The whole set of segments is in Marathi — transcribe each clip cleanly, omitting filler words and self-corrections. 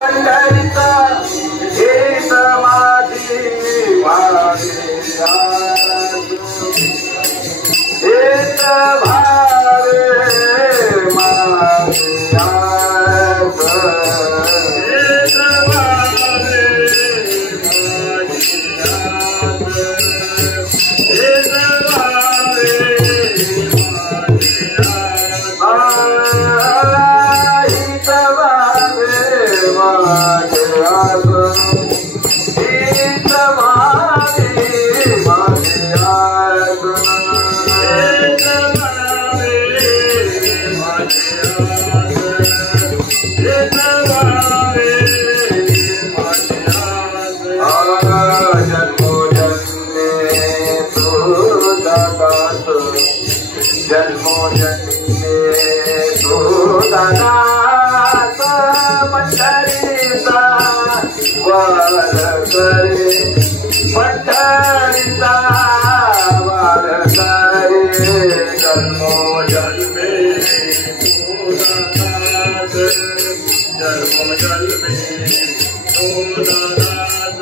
पंढरीचा हे समाधी हेच भावे माझ्या जन्मोजन्मे सुदानाथ पंढरीचा वार करे पंढरीचा वार करे जन्मोजन्मे सुदानाथ जन्मोजन्मे सुदानाथ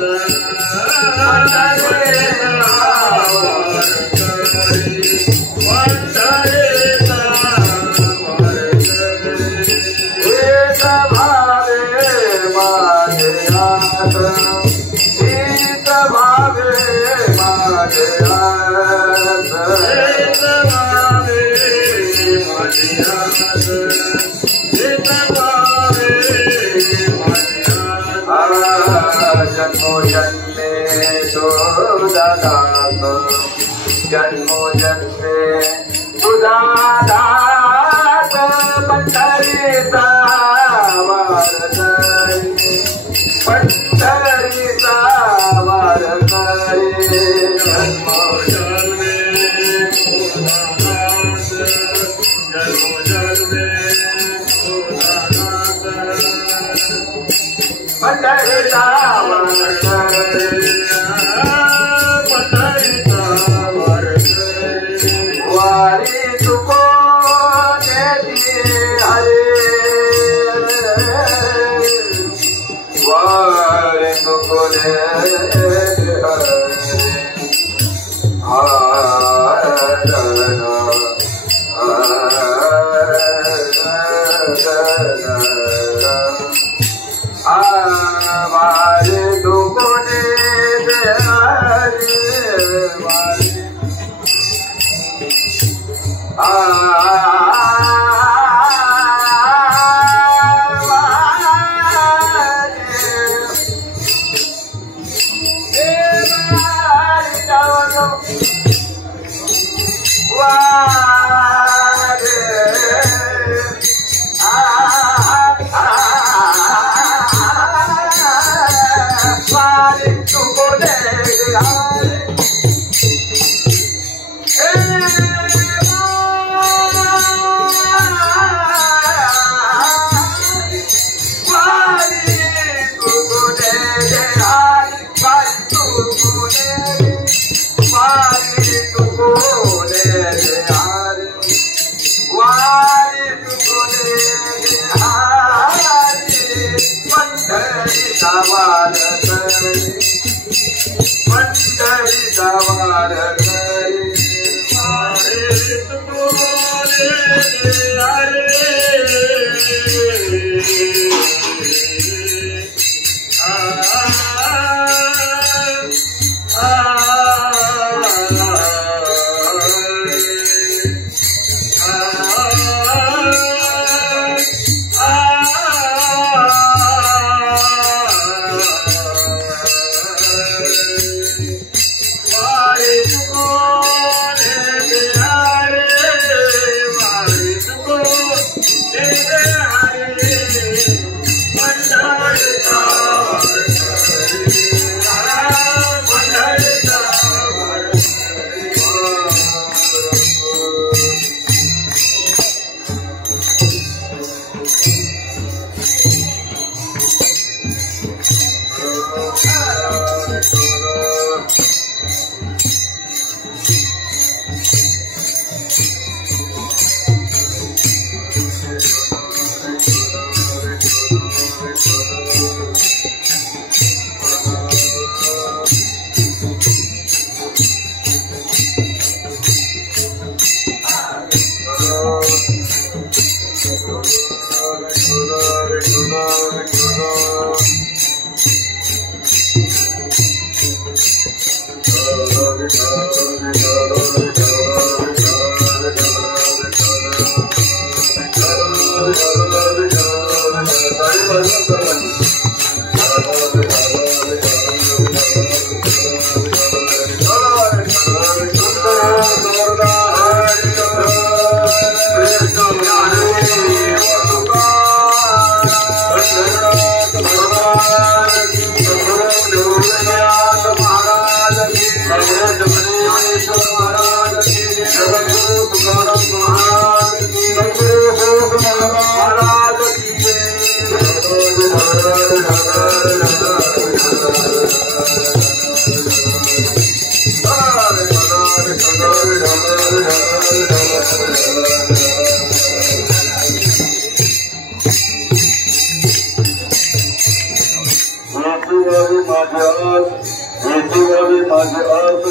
जन्मोजन्मे सुदानाथ जन्मोजन्मे सुदानाथ पंढरीचा वार करे पंढरीचा वार करे जन्मोजन्मे सुदानाथ जन्मोजन्मे सुदानाथ पंढरीचा वार करे पंढरीचा वार करे वारी तुको देती हरे वारी तुको देती हरे तुको देती पंढरीचा वार करे हरे तुको देती हरे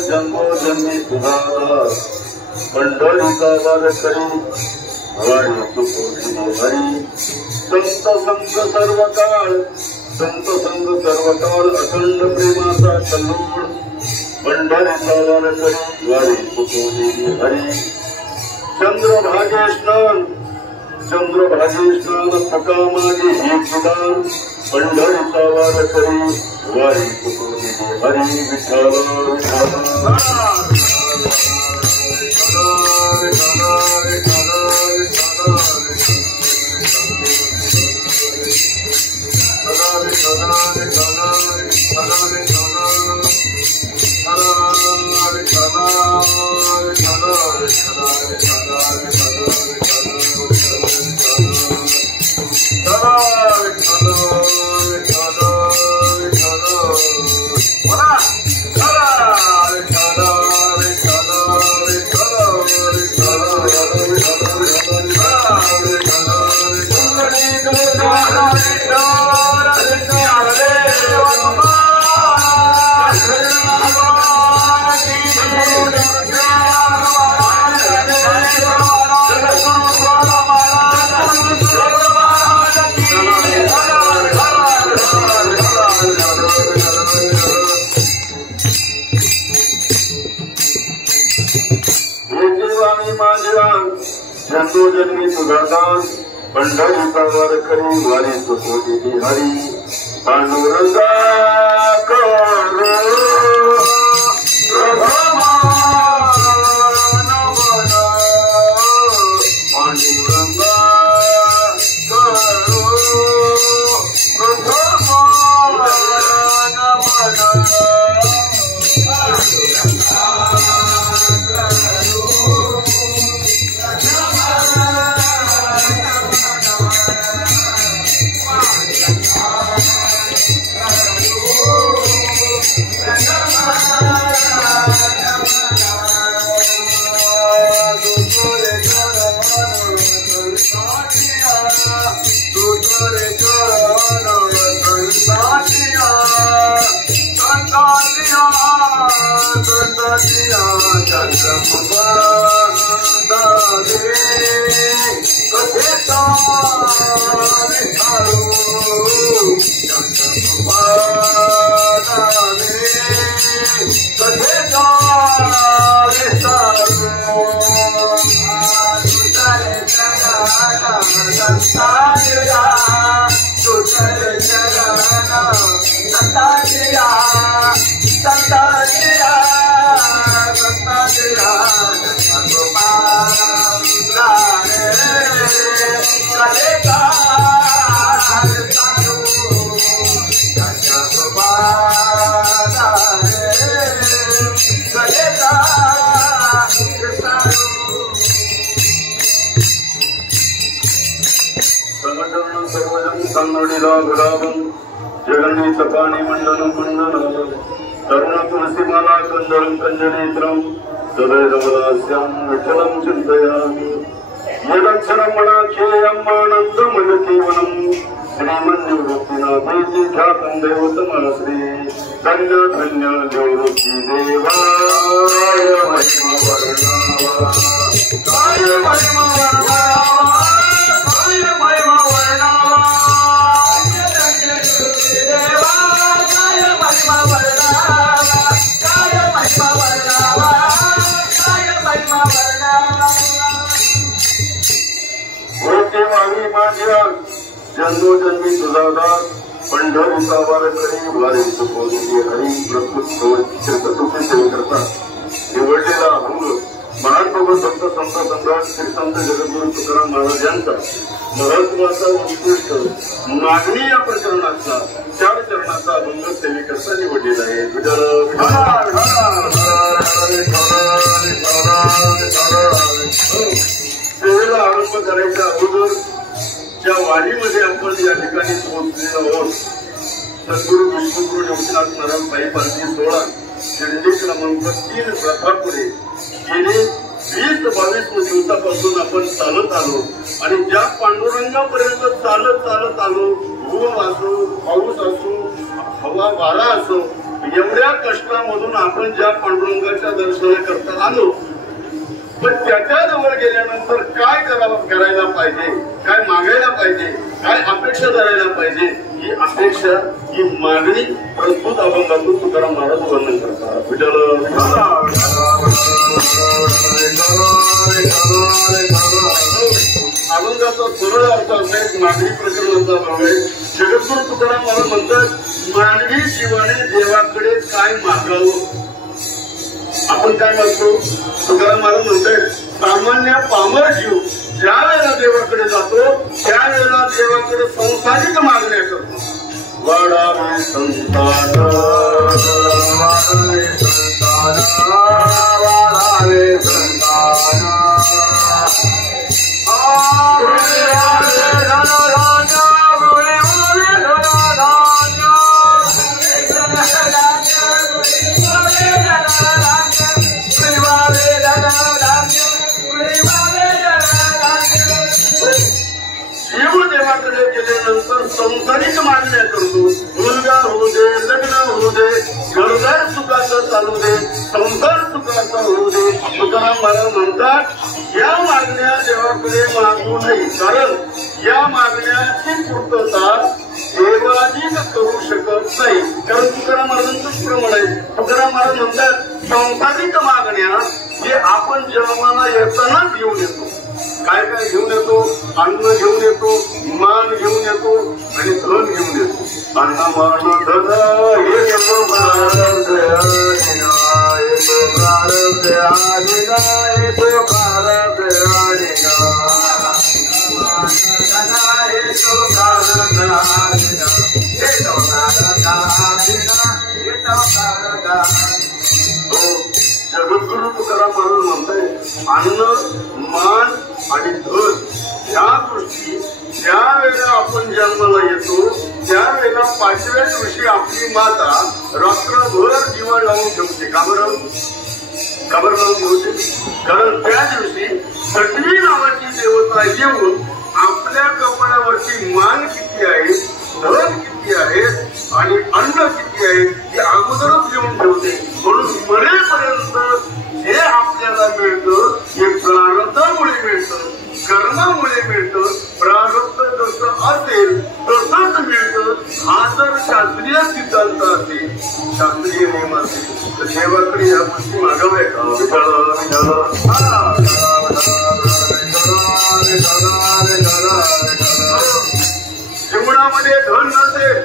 जन्मोजन्मी तुझा पंढरीचा वार करी हवाई तुकोशी हरी संत सर्व काळ अखंड प्रेमाचा कल्लोळ पंढरीचा वार करी वारी तुकोशी हरी चंद्रभागे स्नान थका मागे हे विधान पंढरीचा वार करी वारी तुकोशी हरी विठ्ठल जन्मोजन्मी तुझा दास पंढरीचा वार करी वारी तुकोशी हरी पांडुरंगा जगन्नी तपाणी मंडलम मंडलम तरुण तुलसीमाला कंजरम कंजनेत्रम सदैरमलास्यम विठ्ठलं चिन्तयामि यदक्षरं मनाख्येयमानन्दमय केवलं श्रीमन्निवृत्तिनाथेति ख्यातं देवतमः श्री धन्य धन्य निवृत्ति देवाय महिमा जन्मोजन्मी तुझा दास पंढरीचा वारकरी वारी चुकवलेली हरी प्रकृत सेवा करतात निवडलेला अभंग महाप्रभू संत सम्राट श्री संत जगद्गुरु तुकाराम महाराज यांचा महत्वाचा उत्कृष्ट मागणी या प्रकरणाचा 4 चरणाचा अभंग सेवेकरता निवडलेला आहे. सेवेला आरंभ करायच्या अगोदर ज्या वारीमध्ये आपण या ठिकाणी पोहोचलेलो आहोत सद्गुरु विष्णुगुरु योगनाथ नारायण पायी पालखी सोहळा दिंडी क्रमांक 3 प्रभापुरे गेले 20-22 दिवसापासून आपण चालत आलो आणि ज्या पांडुरंगापर्यंत चालत आलो ऊन असो पाऊस असो हवा वारा असो एवढ्या कष्टामधून आपण ज्या पांडुरंगाच्या दर्शनाकरता आलो पण त्याच्याजवळ गेल्यानंतर काय करायला पाहिजे काय मागायला पाहिजे काय अपेक्षा धरायला पाहिजे ही अपेक्षा ही मागणी प्रस्तुत अभंगातून तुकाराम महाराज वर्णन करतात. अभंगाचा सरळ अर्थ असा एक मागणी प्रकरणाचा भाग आहे. जगद्गुरु तुकाराम महाराज म्हणतात मानवी जीवाने देवाकडे काय मागावं. आपण काय म्हणतो तुकाराम महाराज म्हणतात सामान्य पामर जीव ज्या वेळेला देवाकडे जातो त्यावेळेला देवाकडे संसारिक मागण्या करतो. वाढावे संतान वाढावे संतान देवाकडे गेल्यानंतर संसारिक मागण्या करतो. मुलगा होऊ दे लग्न होऊ दे घरदार सुखाचं चालू दे संसार सुखाचा होऊ दे. तुकाराम महाराज म्हणतात या मागण्या देवाकडे मागू नये कारण या मागण्याची पूर्तता देवाधीन करू शकत नाही. कारण तुकाराम महाराजांचंच प्रमाण आहे. तुकाराम महाराज म्हणतात संसारिक मागण्या हे आपण जन्माला येतानाच घेऊन येतो. काय काय घेऊन येतो अन्न घेऊन येतो मान घेऊन येतो आणि धन घेऊन येतो. अन्न मान धन हे येतो प्रारब्ध जगद्गुरु तुकाराम महाराज म्हणताय अन्न मान आणि धन या गोष्टी ज्या वेळेला आपण जन्माला येतो त्यावेळेला 5व्या दिवशी आपली माता रात्रभर दिवा लावून ठेवते. का बरं लावून ठेवते कारण त्या दिवशी सटवी नावाची देवता येऊन आपल्या कपाळावरची मान किती आहे धन किती आहे आणि अन्न किती आहे हे अगोदरच घेऊन ठेवते. म्हणून मरेपर्यंत जे आपल्याला मिळतं हे प्रारब्धामुळे मिळतं कर्मामुळे मिळतं. प्रारब्ध जसं असेल तसंच मिळतं. हा जर शास्त्रीय सिद्धांत असेल शास्त्रीय नियम असेल तर देवाकडे या गोष्टी मागाव्या का. जीवनामध्ये धन नसेल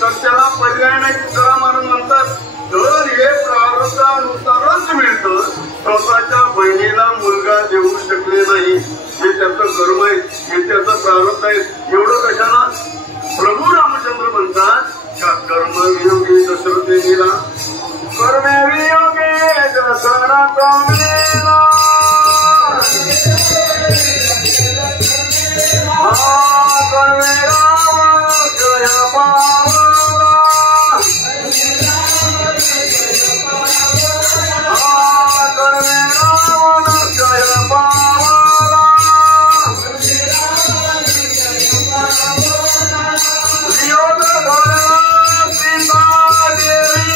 तर त्याला पर्याय नाही. तुकाराम महाराज म्हणतात धन हे प्रारब्धानुसारच मिळतं. स्वतःच्या बहिणीला मुलगा देऊ शकले नाही हे त्याचं कर्म आहे हे त्याचं प्रारब्ध आहे. एवढं कशाला प्रभू रामचंद्र म्हणतात का कर्मवियोगी दशरथे गेला कर्मवियोगी दशरथ गेला कर्मे राम जय पावला कर्मे राम जय पावला योग घडला सीता देवी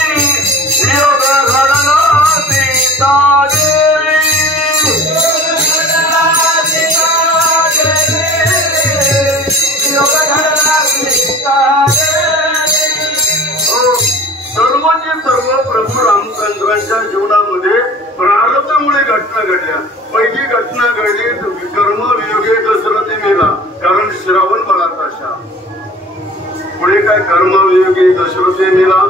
योग घडला सीता देवी सर्वचे सर्व प्रभू रामचंद्रांच्या जीवनामध्ये प्रारब्धामुळे घटना घडल्या. पहिली घटना घडली कर्मवियोगी दशरथे मेला कारण श्रावण बाळाचा शाप. पुढे काय कर्मयोगी दशरथे मेला,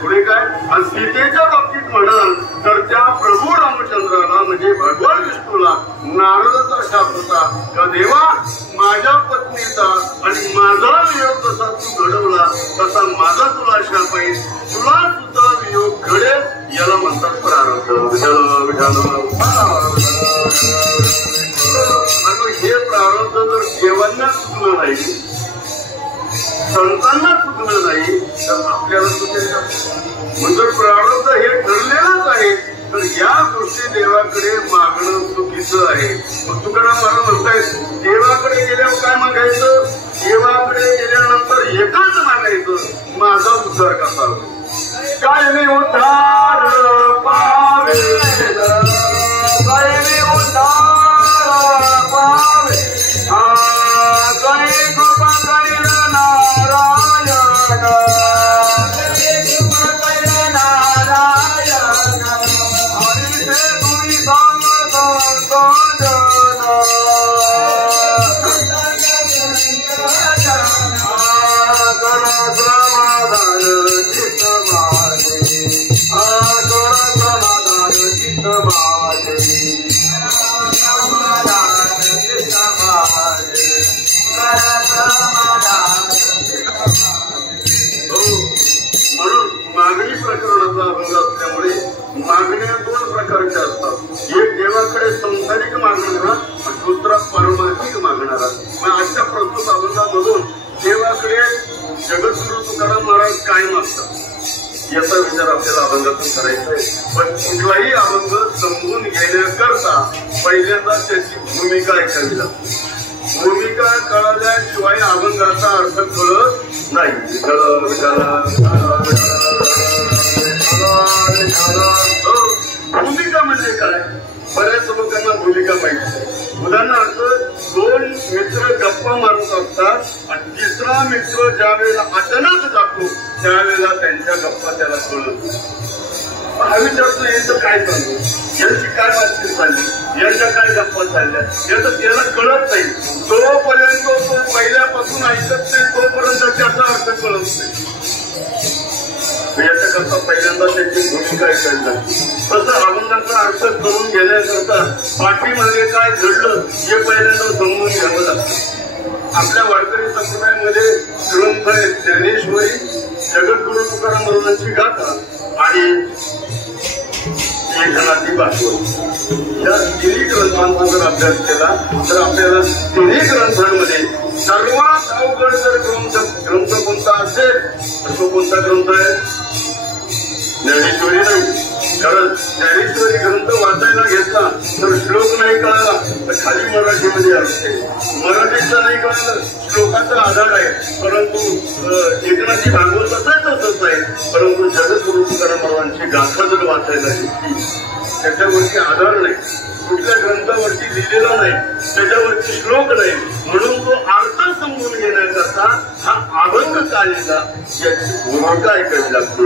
पुढे काय सीतेच्या बाबतीत म्हणाल तर त्या प्रभू रामचंद्राला म्हणजे भगवान विष्णूला नारदाचा शाप होता का देवा माझ्या पत्नीचा आणि माझा वियोग जसा तू घडवला तसा माझा तुला शाप आहे, तुला सुद्धा वियोग घडेल, याला म्हणतात प्रारब्ध. हे प्रारब्ध जर देवांना चुकलं नाही, संतांना चुकलं नाही तर आपल्याला चुकेल का? म्हणजे प्रारब्ध हे ठरलेलंच आहे, तर या गोष्टी देवाकडे मागणं चुकीचं आहे. मग तुकाराम महाराज म्हणतायत देवाकडे गेल्यावर काय मागायचं? देवाकडे गेल्यानंतर एकच मागायचं, माझा उद्धार कसा होईल. काय मी उद्धार पावे, काय मी उद्धार पावे, काही कृपा करील नारायण, नारायण हरी ते तुम्ही सांगतो समाधान चित्त माझे, समाधान चित्त माझे, समाधान चित्त माझे, म्हणून मागणी प्रकरणाचा अभंग असल्यामुळे मागण्या दोन प्रकारच्या असतात. एक देवाकडे संसारिक मागणारा, दुसरा पारमार्थिक मागणारा. मग आजच्या प्रस्तुत अभंगामधून देवाकडे जगद्गुरु तुकाराम महाराज काय मागतात याचा विचार आपल्याला अभंगातून करायचा आहे. पण कुठलाही अभंग समजून घेण्याकरता पहिल्यांदा त्याची भूमिका ऐकावी लागते. भूमिका कळल्याशिवाय अभंगाचा अर्थ कळत नाही. भूमिका म्हणजे काय? बऱ्याच लोकांना भूमिका माहिती. उदाहरणार्थ दोन मित्र गप्पा मारत असतात आणि तिसरा मित्र ज्या वेळेला अचानक जातो त्यावेळेला त्यांच्या गप्पा त्याला कळत. हा विचारतो यांचं काय चालू, यांची काय बातचीत चालली, यांच्या काय गप्पा चालल्या, याचं त्याला कळत नाही. जोपर्यंत तो पहिल्यापासून ऐकत नाही तोपर्यंत त्याचा अर्थ कळत नाही. याच्याकरता पहिल्यांदा त्याची भूमिका ऐकायला लागते. तसं अभंगाचा अर्थ करून घेण्याकरता पाठीमागे काय घडलं हे पहिल्यांदा समजून घ्यावं लागतं. आपल्या वारकरी संप्रदायामध्ये ग्रंथ आहेत ज्ञानेश्वरी, जगद्गुरु तुकाराम महाराजांची गाथा आणि लेखनाची भाषवत. या तिन्ही ग्रंथांचा जर अभ्यास केला तर आपल्याला तिन्ही ग्रंथांमध्ये सर्वात अवघड जर ग्रंथ कोणता असेल तर तो कोणता ग्रंथ आहे? ज्ञानेश्वरी नाही. कारण ज्ञानेश्वरी ग्रंथ वाचायला घेतला तर श्लोक नाही कळला तर खाली मराठीमध्ये असते, मराठीचा नाही कळलं श्लोकाचा आधार आहे. परंतु एकनाथी भागवताचा तसंच आहे. परंतु जगद्गुरु तुकाराम महाराजांची गाथा जर वाचायला घेतली त्याच्यावरती आधार नाही, कुठल्या ग्रंथावरती लिहिलेला नाही, त्याच्यावरती श्लोक नाही, म्हणून तो अर्थ समजून घेण्याकरता हा अभंग का लिहिला याची भूमिका ऐकावी लागते.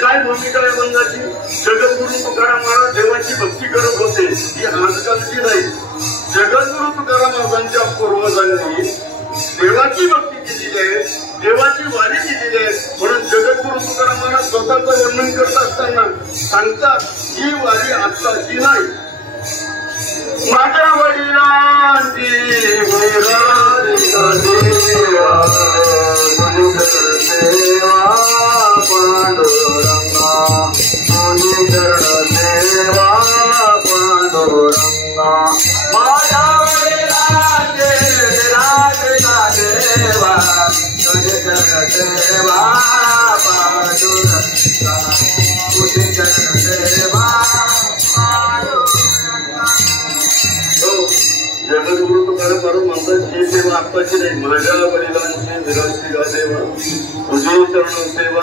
काय भूमिका आहे अभंगाची? जगद्गुरु तुकाराम महाराज देवाची भक्ती करत होते, ही आजकालची नाही. जगद्गुरु तुकाराम महाराजांच्या पूर्वजांनी देवाची भक्ती केलेली आहे, देवाची वारी केलेली आहे. म्हणून जगद्गुरु तुकाराम महाराज स्वतःचं वर्णन करत असताना सांगतात ही वारी आत्ताची नाही. माझ्या वडिलांची सेवा पांडुरंगा, तुझी चरण सेवा पांडुरंगा. माझ्या वडिलांची सेवा तुझी चरण सेवा पांडुरंगा, तुझी चरण सेवा पांडुरंगा. जगद्गुरु तुकाराम महाराज म्हणतात ही सेवा आत्ताची नाही. माझ्या वडिलांची विराची सेवा तुझी चरण सेवा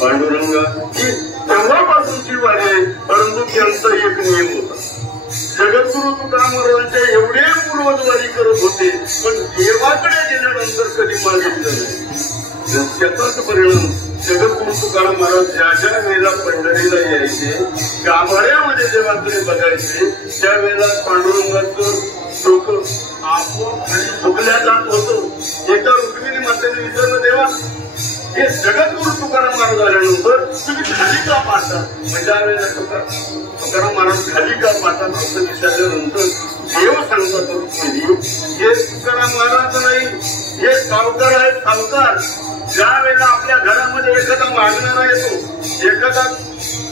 पांडुरंगा ही तेव्हापासूनची वारी आहे. परंतु त्यांचा एक नियम होता. जगद्गुरु तुकाराम महाराजांच्या एवढे पूर्वज वारी करत होते पण देवाकडे गेल्यानंतर कधी मागितलं नाही. त्याचाच परिणाम जगद्गुरु तुकाराम महाराज ज्या ज्या वेळेला पंढरीला यायचे, गाभाऱ्यामध्ये जेव्हा तुम्ही बघायचे त्यावेळेला पांडुरंगाचं डोकं आपोआप झुकल्या जात होतं. एका रुक्मिणी मातेने विचारलं, देवा हे जगद्गुरु तुकाराम महाराज आल्यानंतर तुम्ही खाली का पाहता? म्हणजे वेळेला तुकाराम महाराज खाली का पाहतात असं विचारल्यानंतर देव सांगतात रुक्मिणी, हे तुकाराम महाराज नाही, हे सावकार आहेत, सावकार. ज्या वेळेला आपल्या घरामध्ये एखादा मागणारा येतो, एखादा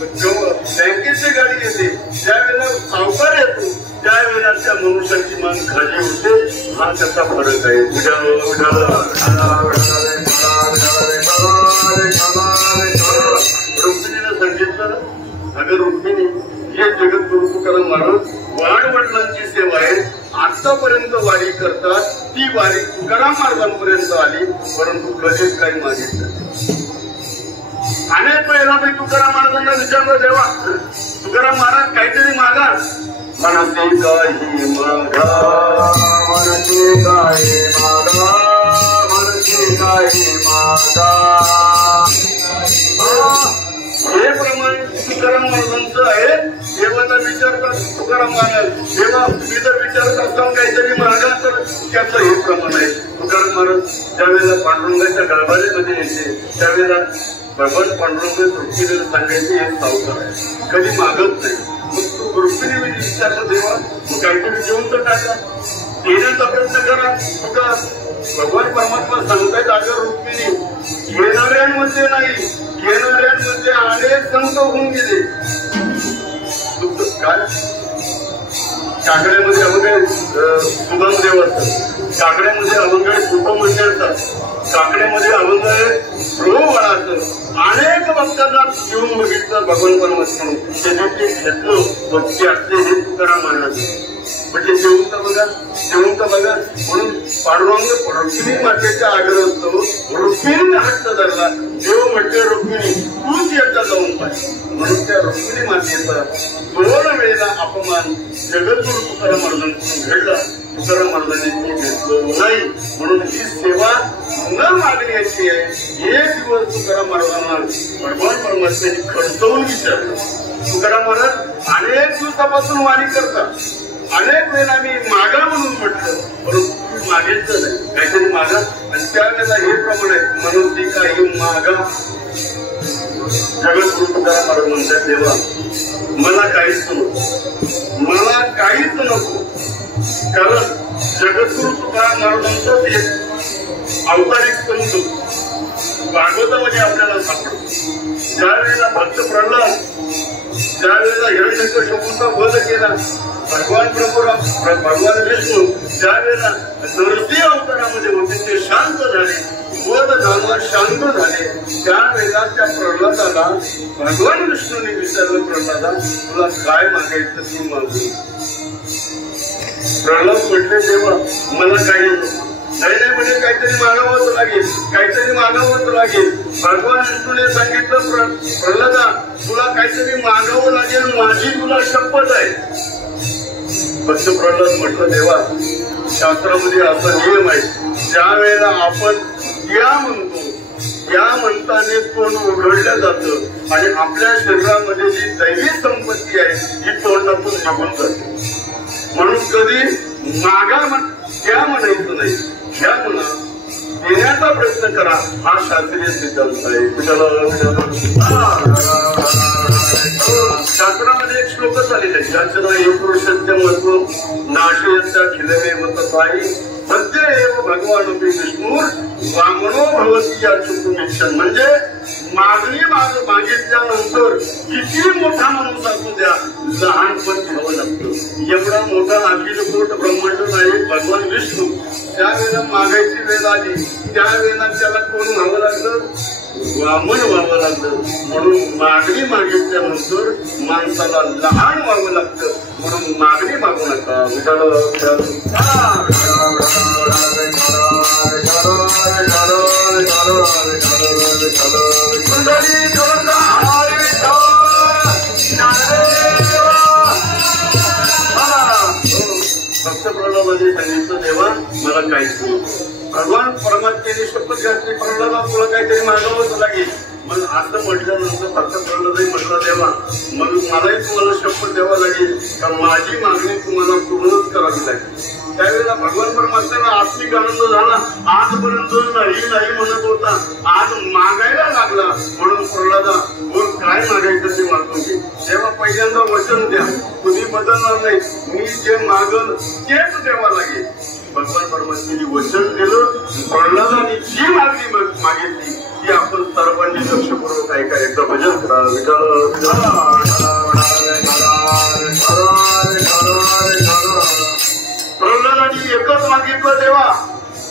बँकेची गाडी येते, ज्यावेळेला सावकार येतो त्यावेळेला त्या मनुष्याची मान खाली होते. हा त्याचा फरक आहे. रुक्मिणीनं सांगितलं, अगं रुक्मिणी, हे जगद्गुरु तुकाराम महाराज वाडवडिलांची सेवा आहे, आतापर्यंत वारी करतात. ती वारी तुकाराम महाराजांपर्यंत आली, परंतु कधीच काही मागितलं. अनेक वेळेला मी तुकाराम महाराजांना विचारलं, देवा तुकाराम महाराज काहीतरी मागा. मनते काही मागा, मनते काही मागा, मनते काही मागा. हे प्रमाण तुकाराम महाराजांचं आहे. देवाला विचारतात तुकाराम महाराज, देवा मी जर विचारत असताना काहीतरी मागा तर त्याचं हे प्रमाण आहे. तुकाराम महाराज ज्यावेळेला पांडुरंगाच्या गाभाऱ्यामध्ये यायचे त्यावेळेला भगवान पांडुरंग रुक्मिणीला सांगायचे, हे सावकार आहे, कधी मागत नाही. मग तू रुक्मिणी विचारलं, देवा मग काहीतरी जेवून तर टाका, देण्याचा प्रयत्न करा. तुका भगवान परमात्मा सांगतायत, अगं रुक्मिणी घेणाऱ्यांमध्ये नाही, घेणाऱ्यांमध्ये अनेक संत होऊन गेले. काय काकड्यामध्ये अवघड सुगम देव असतात, काकड्यामध्ये अवघड सुखमंदिर असतात, काकड्यामध्ये अवघड रोवळाचं. अनेक भक्तांना घेऊन बघितलं भगवान परमात्मा, ते घेतलं भक्ती असते हे तुकाराम महाराज. म्हणजे जेवून तर बघा, जेवून तर बघा. म्हणून पांडुरंग रुक्मिणी मातेचा आग्रह असतो, रुक्मिणीने हट्ट धरला. देव म्हटले, रुक्मिणी तूच एकदा जाऊन पाहिजे. म्हणून त्या रुक्मिणी मातेचा 2 वेळेला अपमान जगद्गुरु तुकाराम महाराजांकडून घडला. तुकाराम महाराजांनी ते घेतलं नाही. म्हणून ही सेवा न मागण्याची आहे. एक दिवस तुकाराम महाराजांना भगवान परमात्म्याने खडकवून विचारलं. तुकाराम महाराज अनेक दिवसापासून वारी करतात, अनेक वेळेला मी मागा म्हणून म्हटलं, परंतु तुम्ही मागितलं नाही, काहीतरी मागा. आणि त्यावेळेला हे प्रमाण आहे, म्हणून ती काही मागा. जगद्गुरु तुकाराम महाराज म्हणतात, देवा मला काहीच नको, मला काहीच नको. कारण जगद्गुरु तुकाराम महाराजांचं एक अवतारिक संत भागवतामध्ये आपल्याला सापडतो. ज्या वेळेला भक्त प्रल्हाद, ज्या वेळेला हिरण्यकशिपूचा वध केला, भगवान विष्णू ज्या वेळेला नरसिंह अवतारामध्ये होते, ते शांत झाले, वध झाला, शांत झाले. त्यावेळेला त्या प्रल्हादाला भगवान विष्णूने विचारलं, प्रल्हादा तुला काय मागायचं ती मागू. प्रल्हाद म्हटले, देवा मला काही नको. नाही म्हणजे काहीतरी मागावंच लागेल, काहीतरी मागावंच लागेल. भगवान विष्णूने सांगितलं, प्रल्हादा तुला काहीतरी मागावं लागेल, माझी तुला शपथ आहे. भक्त प्रल्हाद म्हटलं, देवा शास्त्रामध्ये असा नियम आहे, ज्या वेळेला आपण या म्हणतो, या म्हणताने तोंड उघडलं जातं आणि आपल्या शरीरामध्ये जी दैवी संपत्ती आहे ही तोंडातून निघून जाते. म्हणून कधी मागा घ्या म्हणायचं नाही, घ्या म्हणा, देण्याचा प्रयत्न करा. हा शास्त्रीय सिद्धांत आहे. शास्त्रामध्ये एक श्लोकच आलेला आहे, शास्त्र हे पुरुषस्य महत्व नाशयस्य खिलमेवताई सत्य एव भगवान विष्णू वामनो भवती या चुकुमिक्षण. म्हणजे मागणी मागितल्यानंतर किती मोठा माणूस असू द्या, लहानपण घ्यावं लागतं. एवढा मोठा अखिल कोट ब्रह्मांड नाही भगवान विष्णू. त्यावेळेला मागायची वेळ आली, त्यावेळेला त्याला कोण व्हावं लागलं, वामन व्हावं लागलं. म्हणून मागणी मागितल्यानंतर माणसाला लहान व्हावं लागतं. म्हणून मागणी मागू नका. भक्त प्रल्हादाने सांगितलं, देवा मला काहीच नको. भगवान परमात्म्याने शपथ घातली, प्रल्हादा तुला काहीतरी मागावंच लागेल. मग असं म्हटल्यानंतर फक्त प्रल्हादही म्हटलं देवा, मग मलाही तुम्हाला शपथ द्यावा लागेल का माझी मागणी तुम्हाला पूर्णच करावी लागेल. त्यावेळेला भगवान परमात्म्याला आत्मिक आनंद झाला. आजपर्यंत नाही नाही म्हणत होता, आज मागायला लागला. म्हणून प्रल्हादा बोल काय मागायचं ते मागून घे. तेव्हा पहिल्यांदा वचन द्या, तुम्ही बदलणार नाही, मी जे मागल तेच द्यावा लागेल. भगवान परमात्म्याने वचन दिलं. प्रल्हादाने जी मागणी मागितली ती आपण सर्वांनी लक्षपूर्वक ऐकायचं. भजन करा प्रल्हादाने एकच मागितलं देवा,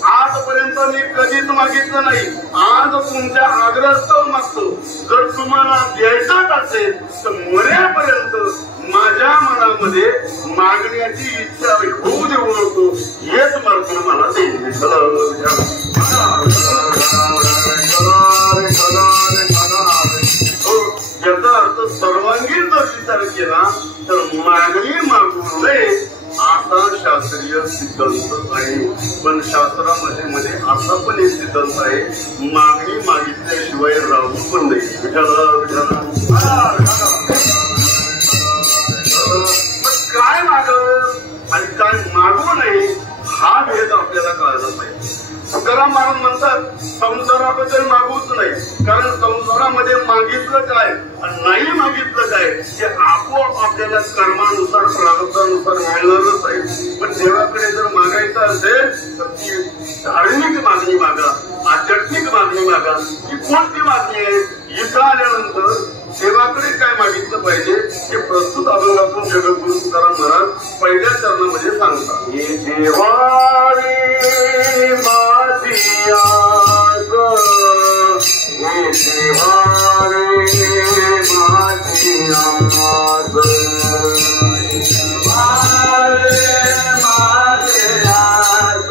आजपर्यंत मी कधीच मागितलं नाही, आज तुमच्या आग्रहास्तव मागतो. जर तुम्हाला द्यायचाच असेल तर मरेपर्यंत माझ्या मनामध्ये मागण्याची इच्छा होऊ देऊ नको, हेच मार्ग मला देईल. याचा अर्थ सर्वांगीण जर विचार केला तर मागणी मागू नये असा शास्त्रीय सिद्धांत आहे. पण शास्त्रामध्ये असा पण एक सिद्धांत आहे, मागणी मागितल्याशिवाय राहू पण नाही. काय मागव आणि काय मागू नये हा भेद आपल्याला कळला पाहिजे. तुकाराम महाराज म्हणतात संसाराबद्दल मागूच नाही, कारण संसारामध्ये मागितलं काय आणि नाही मागितलं काय हे आपोआप आपल्याला कर्मानुसार प्रारब्धानुसार मिळणारच आहे. पण देवाकडे जर मागायचं असेल तर ती धार्मिक मागणी मागा, आध्यात्मिक मागणी मागा. ही कोणती मागणी आहे? इथं आल्यानंतर देवाकडे काय मागितलं पाहिजे हे प्रस्तुत अभंगातून जगद्गुरु तुकाराम महाराज पहिल्या चरणामध्ये सांगतात. हे देवारी माझी आस, हे देवारी माझी आस, माझे आस,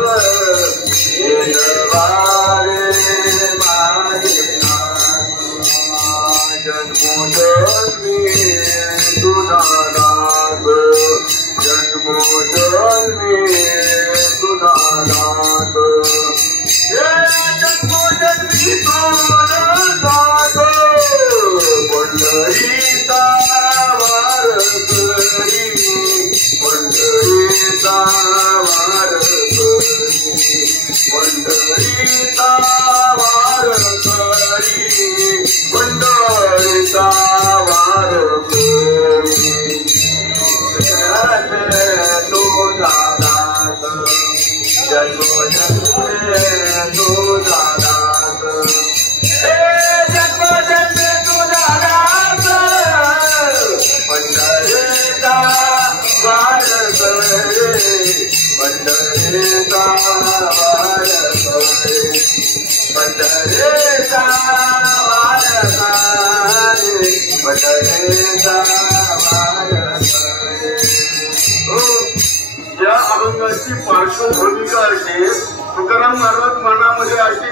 हे देवारी माझे जन्मोजन्मी तुझा दास, जन्मोजन्मी तुझा दास, जन्मोजन्मी तुझा दास, पंढरीचा वार करी, पंढरीचा वार करी, पंढरीचा वार करी, पंढरीचा वार करी, तुझा दास, जन्मोजन्मी तुझा दास, जन्मोजन्मी तुझा दास, पंढरीचा वार करी, पंढरीचा वार करी, पंढरीचा वार करी, पंढरीचा वार करी. या अभंगाची पार्श्वभूमिका अशी, तुकाराम महाराज मनामध्ये अशी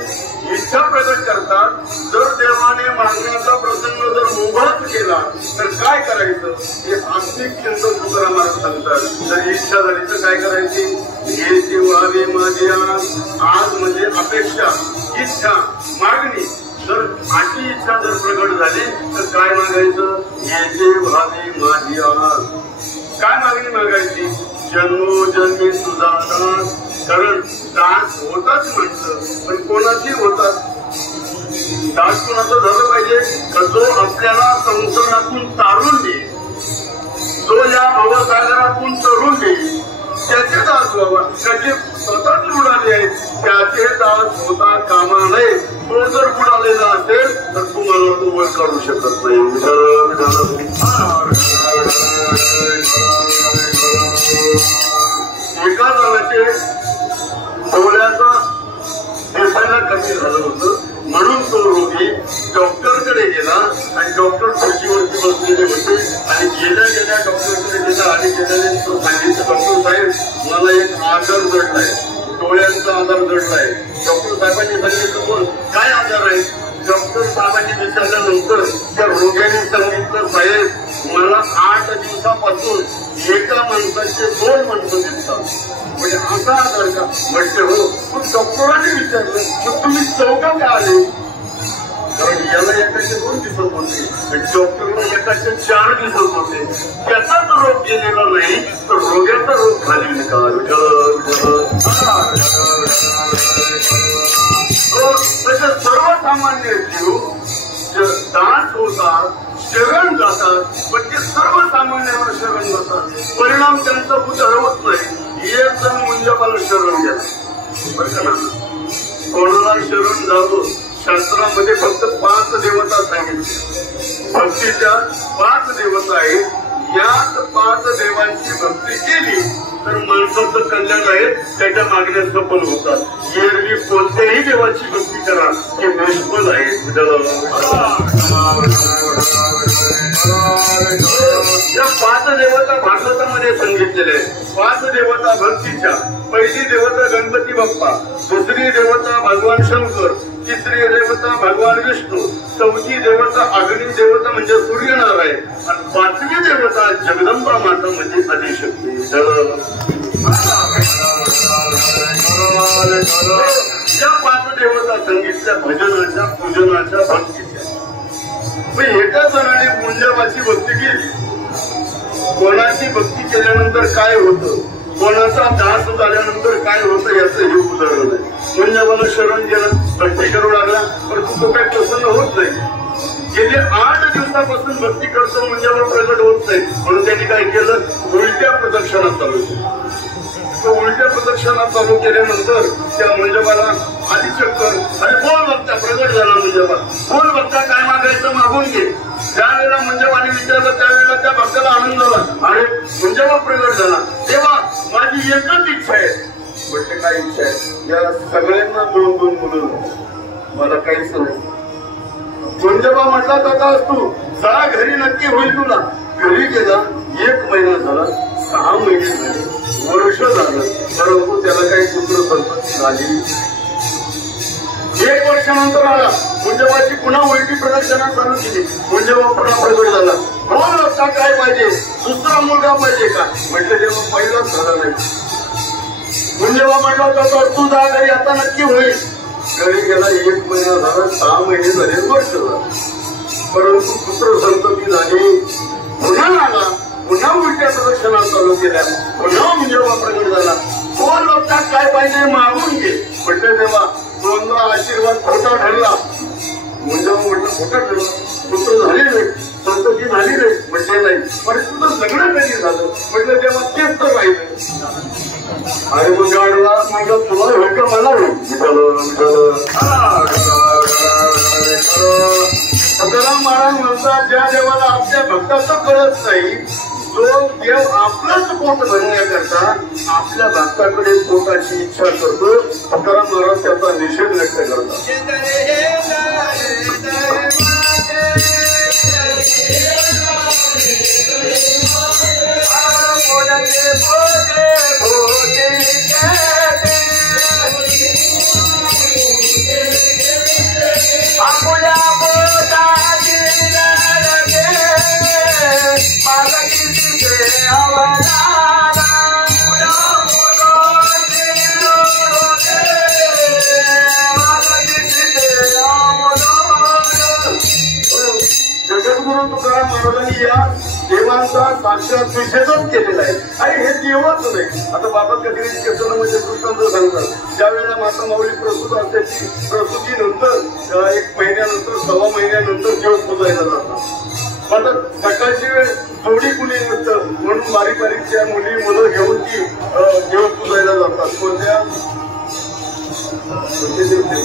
इच्छा प्रकट करतात, जर देवाने मागण्याचा प्रसंग जर उभाच केला तर काय करायचं हे आत्मिक चिंतन तुकाराम महाराज सांगतात. जर इच्छा झाली तर काय करायची? हे व्हावे माझी आज म्हणजे अपेक्षा, इच्छा, मागणी. जर अशी इच्छा जर प्रकट झाली तर काय मागायचं? हे व्हावे माझी आज. काय मागणी मागायची? जन्मोजन्मी तुझा दास. कारण दास होतात माणसं, पण कोणाची होतात? दास कोणाचं झालं पाहिजे तर जो आपल्याला संसारातून तारून देईल, जो या भवसागरातून तरून देईल त्याचे दास व्हावा. त्याचे स्वतःच बुडाले आहेत त्याचे दास होता कामा नये. तो जर बुडालेला असेल तर तुम्हाला तो वर काढू शकत नाही. एका जणाचे डोळ्याचा दिसायला कमी झालं होतं, म्हणून तो रोगी डॉक्टरकडे गेला आणि डॉक्टर खुर्चीवरती बसलेले होते आणि गेल्या डॉक्टरकडे गेला आणि गेल्याने तो सांगितलं, डॉक्टर साहेब मला एक आजार जडलाय, डोळ्यांचा आजार जडलाय. डॉक्टर साहेबांनी सांगितलं बोल काय आजार आहे? डॉक्टर साहेबांनी विचारल्यानंतर त्या रोग्याने सांगितलं साहेब मला 8 दिवसापासून एका माणसाचे 2 माणसं दिसतात. म्हणजे असा आजार का? म्हटले हो. पण डॉक्टरांनी विचारलं मग तुम्ही चौघं का आले? कारण याला एकाचे 2 दिवसात होते, डॉक्टरला एकाचे 4 दिवसात होते. त्याचाच रोग गेलेला नाही तर रोग्याचा रोग खाली निकाल. तसे सर्वसामान्य जीव दास होतात, शरण जातात, पण ते सर्वसामान्यांना शरण जातात. परिणाम त्यांचा कुठे हरवत नाही. एक जण मुंजाबाला शरण गेला बरं का ना, कोणाला शरण जातो. शास्त्रामध्ये फक्त 5 देवता सांगितल्या. भक्तीच्या 5 देवता आहेत. याच 5 देवांची भक्ती केली तर माणसाचं कल्याण आहे, त्याच्या मागण्या सफल होतात. एरवी कोणत्याही देवाची भक्ती करा हे निष्फळ आहे. या 5 देवता भागवतामध्ये सांगितलेल्या आहेत. 5 देवता भक्तीच्या. पहिली देवता गणपती बाप्पा, दुसरी देवता भगवान शंकर, तिसरी देवता भगवान विष्णू, चौथी देवता अग्नी देवता म्हणजे सूर्यनारायण, आणि 5वी देवता जगदंबा माता म्हणजे आदिशक्ती. या 5 देवता सांगितल्या भजनाच्या, पूजनाच्या, भक्तीच्या. एका जणाने मुंजाबाची भक्ती केली. कोणाची भक्ती केल्यानंतर काय होतं, कोणाचा दास झाल्यानंतर काय होतं याचं हे उदाहरण आहे. मुंजाबाला शरण गेलं, भक्ती करू लागला, पण तो काही प्रसन्न होत नाही. गेले 8 दिवसापासून भक्ती करतो, मुंजाबा प्रगट होत नाही. म्हणून त्यांनी काय केलं, उलट्या प्रदक्षिणा चालू केली. उलट्या प्रदक्षिणा चालू केल्यानंतर त्या मुंजाबाला आधी चक्कर, अरे बोल बघता, प्रगट झाला मुंजाबा, बोल बघता काय मागायचं मागून घे. ज्या वेळेला मुंजाबाने विचारलं त्यावेळेला त्या भक्ताला आनंद झाला. अरे मुंजाबा प्रगट झाला, तेव्हा माझी एकच इच्छा आहे. म्हणजे काय इच्छा आहे, या सगळ्यांना 2-2 मुलं, मला काहीच नाही. मुंजाबा म्हटला तथा तू जा, घरी नक्की होईल तुला. घरी गेला, 1 महिना झाला, 6 महिने झाले, वर्ष झालं, परंतु त्याला काही पुत्र संतती झाली. 1 वर्षानंतर आला, मुंजाबाची पुन्हा उलटी प्रदक्षिणा चालू केली. मुंजाबा पुन्हा प्रगट झाला. बोल बघता काय पाहिजे, दुसरा मुलगा पाहिजे का. म्हटलं तेव्हा पहिलाच झाला नाही. मुंजाबा म्हटला होता तू जा घरी, आता नक्की होईल. घरी गेला, 1 महिना झाला, 6 महिने झाले, वर्ष झालं, परंतु पुत्र संतती झाली. पुन्हा आला, पुन्हा उलट्या प्रदक्षिणा चालू केल्या, पुन्हा मुंजाबा प्रगट झाला. कोण बघता काय पाहिजे मागून घे. म्हटलं तेव्हा 2दा आशीर्वाद खोटा ठरला. मुंजाबा म्हटलं खोटा ठरला, पुत्र झाले नाही, संतती झाली नाही. म्हटले नाही, पण तुझं लग्न कधी झालं. म्हटलं तेव्हा तेच तर राहिलं. अरे मग गाडला म्हटलं तुला होईल का मला होईल. सदाराम महाराज म्हणतात, ज्या देवाला आपल्या भक्ताचं कळत नाही, तो देव आपलंच पोट भरण्याकरता आपल्या भक्ताकडे पोटाची इच्छा करतो. सदाराम महाराज त्याचा निषेध व्यक्त करतात. जगद्गुरु तुकाराम महाराजांनी या देवांचा साक्षात निषेधच केलेला आहे. आणि हे देवच नाही. आता बाबा कधीची कीर्तनामध्ये दृष्टांत सांगतात, ज्या वेळेला माता माऊली प्रसूत असते, ती प्रसूतीनंतर 1 महिन्यानंतर, 1.25 महिन्यानंतर देव पुजायला जातात. आता सकाळची वेळ थोडी कुणी नसतं, म्हणून बारीक बारीकच्या मुलं घेऊन ती देव पुजायला जातात. कोणत्या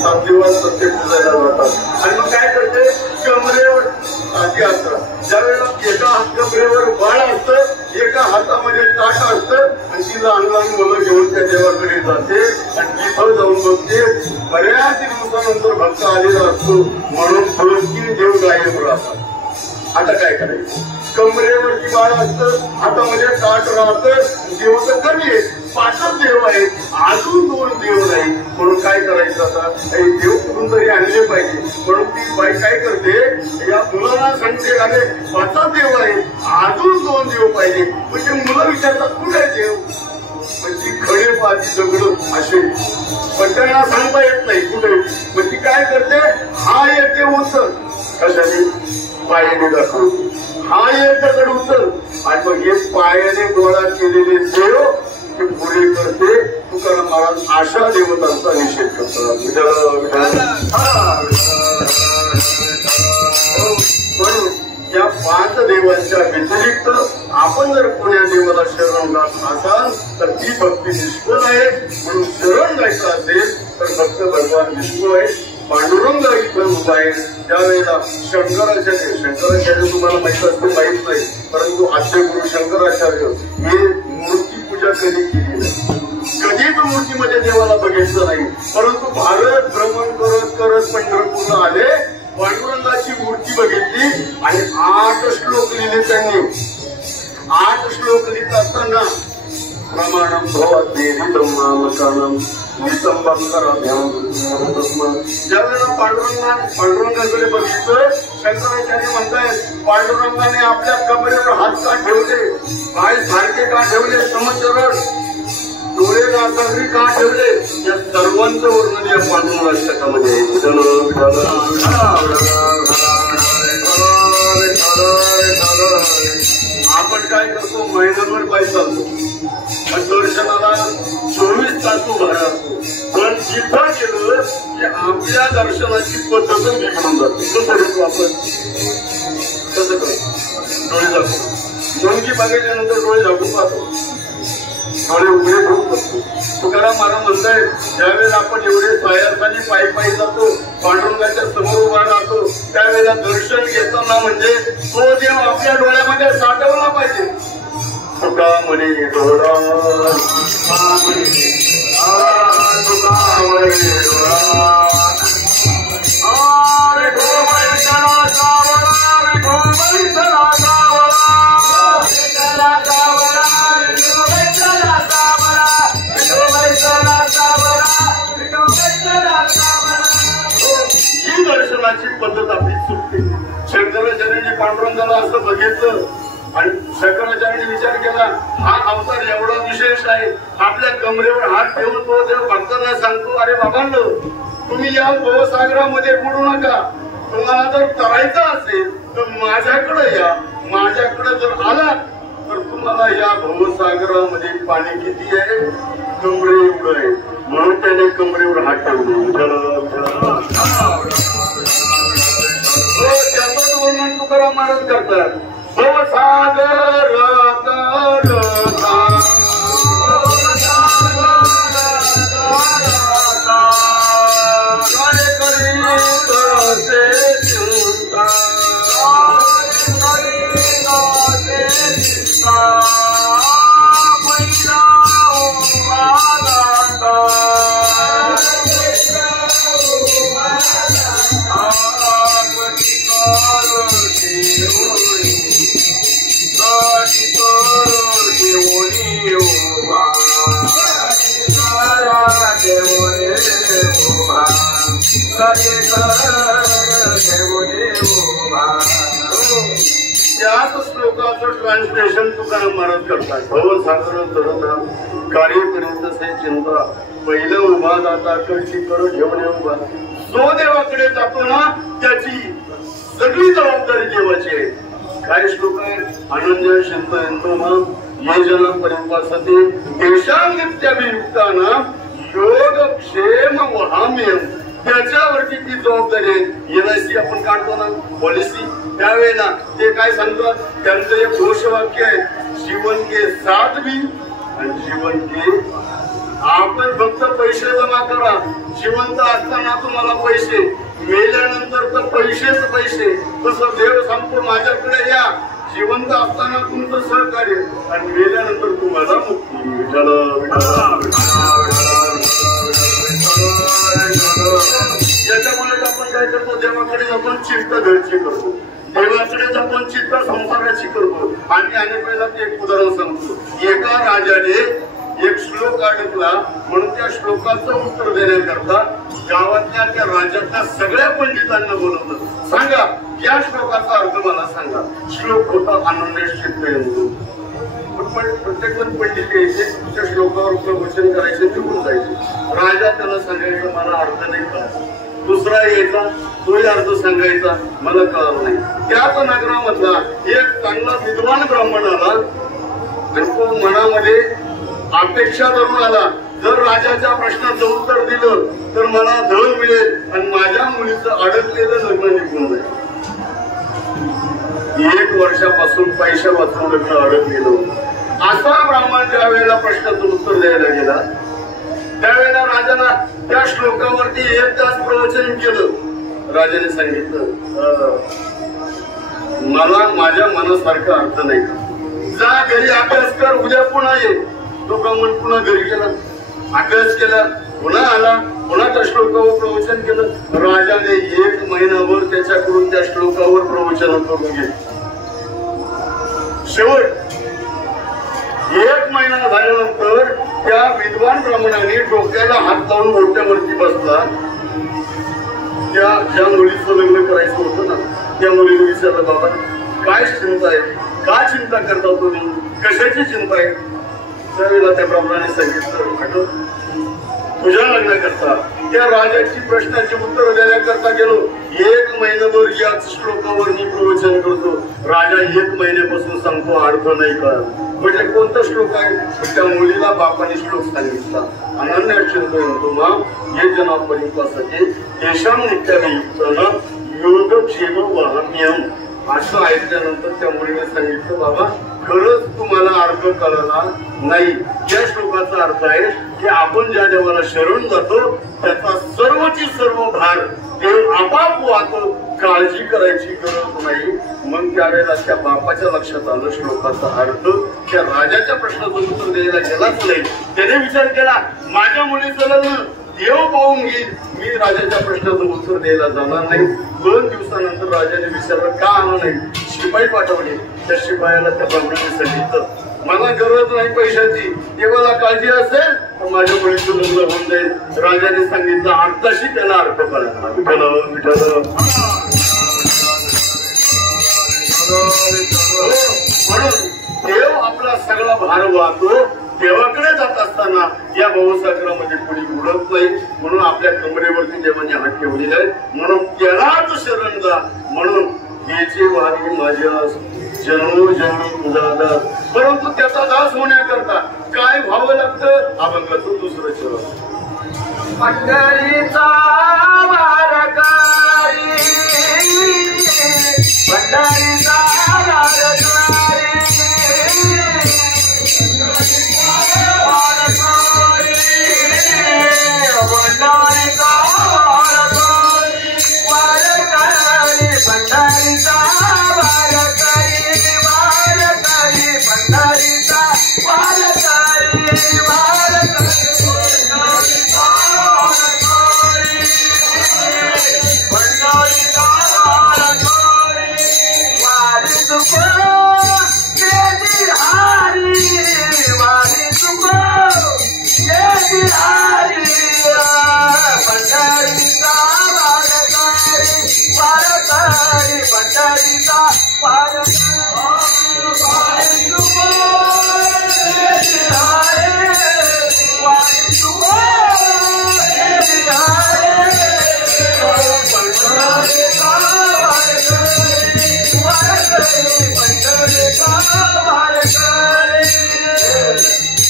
7 दिवस प्रत्येक पुजायला जातात. आणि मग काय करते, कमरेवर आधी असतात. ज्यावेळेला एका कमरेवर बाळ असतं, एका हातामध्ये ताट असतं, आणि ती लहान लहान मुलं घेऊन त्या देवाकडे जाते आणि तिथं जाऊन बघते. बऱ्याच दिवसानंतर भक्त आलेला असतो, म्हणून 2-3 देव गायब राहतात. आता काय करायचं, कमरेवरती बाळ असतं, हातामध्ये ताट राहतं, देव तर कमी आहे, 5च देव आहेत, अजून 2 देव नाही. म्हणून काय करायचं, आता हे देव कुठून तरी आणले पाहिजे. म्हणून ती बाई काय करते, या मुलांना सांगते, अरे 5च देव आहेत, अजून 2 देव पाहिजे. म्हणजे मुलं विचारतात कुठे देव, म्हणजे खडे बाजी दगड असे पण त्यांना सांगता येत नाही कुठे. मग ती काय करते, हा येते उचल कशाने पायाने दाखवते, हा एक दगड उचल आणि मग हे पायाने गोळा केलेले देव ते पुढे करते. तुकाराम महाराज अशा देवतांचा निषेध करतात. म्हणून या 5 देवांच्या व्यतिरिक्त आपण जर कोण्या देवाला शरण जात असाल तर ती भक्ती निष्फळ आहे. म्हणून शरण जायचं असेल तर फक्त भगवान विष्णू आहे. पांडुरंग इथं उभा आहे. त्यावेळेला शंकराचार्य तुम्हाला माहित असते माहित नाही, परंतु आद्य गुरु शंकराचार्य हे मूर्ती पूजा कधी केली नाही, कधीच मूर्तीमध्ये देवाला बघितलं नाही. परंतु भारत भ्रमण करत करत पंढरपूरला आले, पांडुरंगाची मूर्ती बघितली आणि 8 श्लोक लिहिले त्यांनी. 8 श्लोक लिहित असताना प्रमाणम भवद्वेदितम ज्यावेळेला पांडुरंगाकडे बघितलं, शंकराचार्य म्हणतायत पांडुरंगाने आपल्या कमरेवर हात का ठेवले, पाय सारखे का ठेवले, समचरण डोळे नासागरी का ठेवले, या सर्वांचं वर्णन या पांडुरंगाष्टकामध्ये. आपण काय करतो, महिन्याभर पाय चालतो पण दर्शनाला 24 तास उभा राहतो. पण जिथं गेलं की आपल्या दर्शनाची पद्धत बिघडून जाते. कसं करतो आपण, कसं करतो, डोळे झाकून मुलगी बघितल्यानंतर डोळे झाकून पाहतो, डोळे उघडे ठेवून बसतो. तुकाराम महाराज म्हणताय ज्यावेळेला आपण एवढे सायासानी पायी जातो, पांडुरंगाच्या समोर उभा राहतो, त्यावेळेला दर्शन घेताना म्हणजे तो देव आपल्या डोळ्यामध्ये साठवला पाहिजे. तुका म्हणे डोळा, ही दर्शनाची पद्धत आपली चुकते. शंकराचार्यांनी पांडुरंगाला असं बघितलं आणि शंकराचार्यांनी विचार केला, हा अवतार एवढा विशेष आहे, आपल्या कमरेवर हात ठेवून तो देव भक्तांना सांगतो, अरे बाबांनो तुम्ही या भवसागरामध्ये बुडू नका, तुम्हाला जर तरायचं असेल तर माझ्याकडे या, माझ्याकडे जर आला तर तुम्हाला या भवसागरामध्ये पाणी किती आहे, कमरे एवढं आहे. म्हणून त्याने कमरेवर हात ठेवले. त्याचं वर्णन तुकाराम महाराज करतात. भवसागर त्याच श्लोकाचं ट्रान्सलेशन तुकाराम महाराज करतात. भवसागर तरता कार्यपर्यंत से चिंता, पहिलं उभा जाता कळशी कर घेऊन उभा. जो देवाकडे जातो ना त्याची सगळी जबाबदारी देवाची आहे. काय श्लोक आहे, अनन्य चिंतयन्तो मां ये जन परिपासते तेषां नित्याभियुक्तानां योगक्षेम वहाम्यहम्. त्याच्यावरती ती जबाबदारी आहे. LIC आपण काढतो ना पॉलिसी, त्यावेळेला ते काय सांगतात, त्यांचं एक घोषवाक्य आहे, जीवन के साथ भी आणि जीवन के. आपण फक्त पैसे जमा करा, जिवंत असताना तुम्हाला पैसे, मेल्यानंतर तर पैसेच पैसे. तसं देव सांगतो माझ्याकडे या, जिवंत असताना तुमचं सहकार्य आणि मेल्यानंतर तुम्हाला मुक्ती. याच्यामुळे आपण काय करतो, देवाकडे आपण चित्त घरची करतो, देवाकडे आपण चित्त संसाराची करतो. आणि अनेक वेळेला एक उदाहरण सांगतो. एका राजाने एक श्लोक अडकला म्हणून त्या श्लोकाचं उत्तर देण्याकरता गावातल्या त्या राज्यातल्या सगळ्या पंडितांना बोलवलं. सांगा या श्लोकाचा अर्थ मला सांगा. श्लोक होता अनन्य चित्तयन्तो. प्रत्येक जण पंडित यायचे, त्या श्लोकावर प्रवचन करायचे, निघून जायचे. राजा त्याला सांगायचं मला अर्थ नाही कळत. दुसरा यायचा, तोही अर्थ सांगायचा, मला कळत नाही. त्याच नगरामधला एक चांगला विद्वान ब्राह्मण आला आणि तो मनामध्ये अपेक्षा धरून आला, जर राजाच्या प्रश्नाचं उत्तर दिलं तर मला धन मिळेल आणि माझ्या मुलीचं अडकलेलं लग्न निघून जाईल. 1 वर्षापासून पैशा वाचून लग्न अडकलेलं. असा ब्राह्मण ज्या वेळेला प्रश्नाचं उत्तर द्यायला गेला त्यावेळेला राजाला त्या श्लोकावरती 1 तास प्रवचन केलं. राजाने सांगितलं मला माझ्या मनासारखा अर्थ नाही का, जा घरी अभ्यास कर, उद्या पुन्हा ये. तो ब्राह्मण पुन्हा घरी गेला, अभ्यास केला, पुन्हा आला, पुन्हा त्या श्लोकावर प्रवचन केलं. राजाने 1 महिनाभर त्याच्याकडून त्या श्लोकावर प्रवचन करून घेतलं. शेवट 1 महिना झाल्यानंतर त्या विद्वान ब्राह्मणाने डोक्याला हात लावून मोठ्यावरती बसला. त्या ज्या मुलीचं लग्न करायचं होतं ना त्या मुलीने विचारलं, बाबा काय चिंता आहे, का चिंता करता तुम्ही, कशाची चिंता आहे? त्यावेळेला त्या ब्राह्मणाने सांगितलं, तुझ्या लग्नाकरता त्या राजाची प्रश्नाची उत्तर देण्याकरता गेलो. 1 महिनाभर याच श्लोकावर मी प्रवचन करतो. राजा 1 महिन्यापासून सांगतो अर्थ नाही कळत. म्हणजे कोणता श्लोक आहे? त्या मुलीला बापाने श्लोक सांगितला, अनन्य चिंतयन्तु मां ये जना परिपासते येषां नित्ययुक्तानां योगक्षेम वहाम्यहम्. असं ऐकल्यानंतर त्या मुलीने सांगितलं, बाबा खरंच तुम्हाला अर्थ कळला नाही. या श्लोकाचा अर्थ आहे की आपण ज्या देवाला शरण जातो त्याचा सर्वची सर्व भार देव आपाप वाहतो, काळजी करायची गरज नाही. मग त्यावेळेला त्या बापाच्या लक्षात आलं श्लोकाचा अर्थ. त्या राजाच्या प्रश्नाचं उत्तर द्यायला गेलाच नाही. त्याने विचार केला, माझ्या मुलीचं लग्न देव पाहून घेईल, मी राजाच्या प्रश्नाचं उत्तर द्यायला जाणार नाही. 2 दिवसानंतर राजाने विचारलं, का आला नाही? शिपाई पाठवले. त्या शिपायाला त्या ब्राह्मणाने सांगितलं, मला गरज नाही पैशाची, देवाला काळजी असेल तर माझ्या मुलीचं लग्न होऊन जाईल. राजाने सांगितलं, आत्ताशी त्याला अर्थ कळला. विठ्ठल विठ्ठल. म्हणून देव आपला सगळा भार वाहतो. देवाकडे जात असताना या भवसागरामध्ये कोणी उडत नाही. म्हणून आपल्या कमरेवरती देवाने हात ठेवलेला आहे. म्हणून त्यालाच शरण जा. म्हणून याचे वारी माझ्या जन्मोजन्मी तुझा दास. परंतु त्याचा दास होण्याकरता काय व्हावं लागतं? अभंगाचं 2रं चरण. पंढरीचा वारकरी, पंढरीचा वारकरी,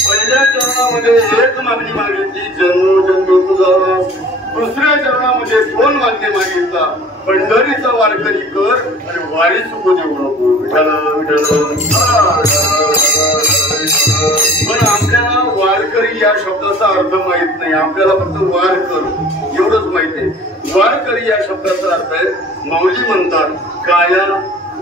पहिल्या चरणामध्ये 1 मागणी मागितली, जन्मोजन्मी तुझा दास. 2ऱ्या चरणामध्ये 2 मागणी मागितला, पंढरीचा वारकरी कर आणि वारी चुकू देऊ नको. विठ्ठल विठ्ठल. पण आपल्याला वारकरी या शब्दाचा अर्थ माहित नाही. आपल्याला फक्त वारकर एवढंच माहित आहे. वारकरी या शब्दाचा अर्थ आहे, माऊली म्हणतात, काया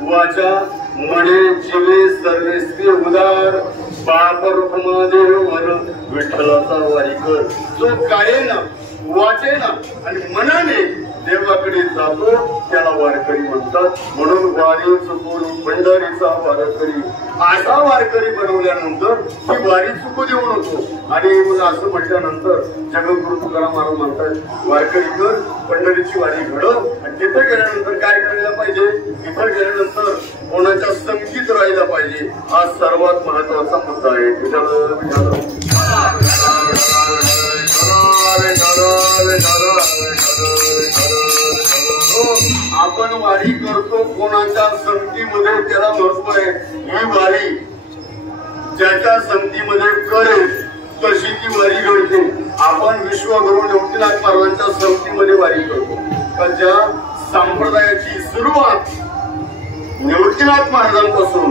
वाचा मने जीवे सर्वेस्वी उदार बाप रुक्मादेव वर विठ्ठलाचा वारीकर. जो कायेना वाचेना आणि मनाने देवाकडे जातो त्याला वारकरी म्हणतात. म्हणून वारी चुकून पंढरीचा वारकरी असा वारकरी बनवल्यानंतर ही वारी चुकू देऊ नको. आणि मग असं म्हटल्यानंतर जगद्गुरु तुकाराम महाराज म्हणतात वारकरी कर पंढरीची वारी घडव. आणि तिथे गेल्यानंतर काय करायला पाहिजे, तिथे गेल्यानंतर कोणाच्या संगतीत राहायला पाहिजे. हा सर्वात महत्वाचा मुद्दा आहे. आपण वारी करतो कोणाच्या संगतीमध्ये त्याला महत्व आहे. ही वारी ज्याच्या संगतीमध्ये करेल तशी ती वारी घडते. आपण विश्वगुरु निवृत्तीनाथ महाराजांच्या संगतीमध्ये वारी करतो का ज्या संप्रदायाची सुरुवात निवृत्तीनाथ महाराजांपासून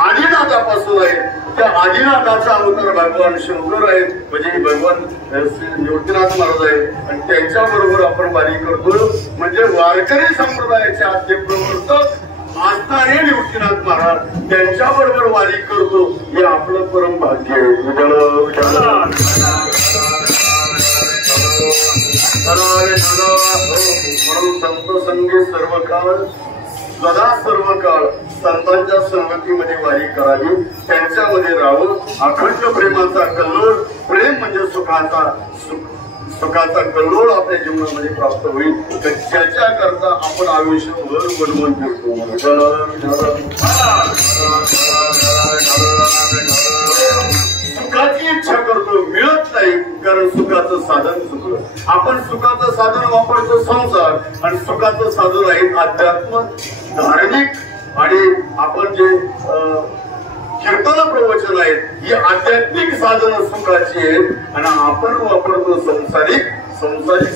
आदिनाथापासून आहे. त्या आदिनाथाचा अवतार भगवान शंकर आहेत, म्हणजे भगवान निवृत्तीनाथ महाराज आहेत. आणि त्यांच्या बरोबर आपण वारी करतो. म्हणजे वारकरी संप्रदायाचे आद्य प्रवर्तक असणारे निवृत्तीनाथ महाराज त्यांच्या बरोबर वारी करतो. हे आपलं परम भाग्य आहे. म्हणून संत संगे सर्व काळ सदा सर्व काळ संतांच्या संगतीमध्ये वारी करावी. त्यांच्यामध्ये राहावं. अखंड प्रेमाचा कल्लोळ, प्रेम म्हणजे सुखाचा कल्लोळ आपल्या जीवनामध्ये प्राप्त होईल. ज्याच्या करता आपण आयुष्यभर बनवून फिरतो. सुखाची इच्छा करतो, मिळत नाही कारण सुखाचं साधन चुकलं. आपण सुखाचं साधन वापरतो संसार, आणि सुखाचं साधन आहे अध्यात्म धार्मिक. आणि आपण जे कीर्तन प्रवचन आहेत ही आध्यात्मिक साधनं सुखाची आहेत. आणि आपण वापरतो संसारिक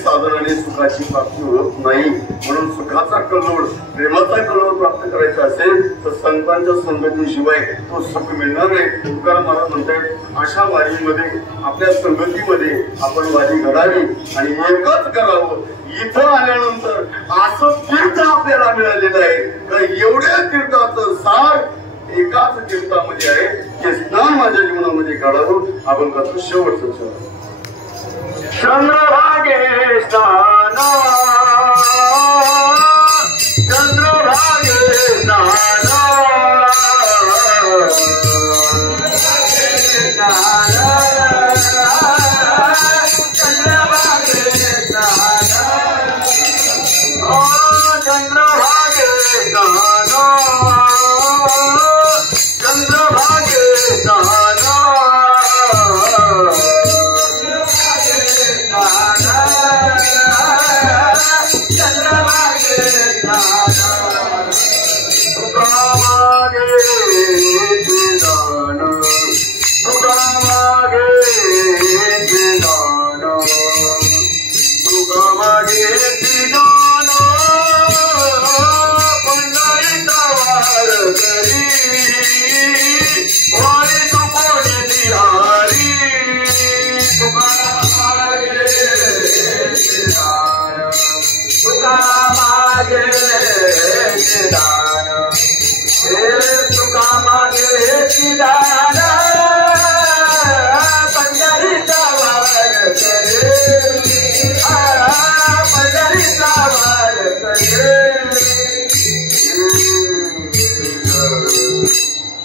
साधनाने सुखाची प्राप्ती होत नाही. म्हणून सुखाचा कल्लोळ, प्रेमाचा कल्लोळ प्राप्त करायचा असेल तर संतांच्या संगतीशिवाय तो सुख मिळणार नाही. तुकाराम महाराज म्हणतात अशा वारीमध्ये आपल्या संगतीमध्ये आपण वारी घडावी आणि एकच करावं. इथं आल्यानंतर असं तीर्थ आपल्याला मिळालेलं आहे का एवढ्या तीर्थाचं सार एकाच तीर्थामध्ये आहे. हे स्नान माझ्या जीवनामध्ये काढावं. आपण कसं शेवटचं चंद्रभागे स्नान, चंद्रभागे स्नान, चंद्रभागे स्नान, चंद्रभागे स्नान, चंद्रभागे स्नान,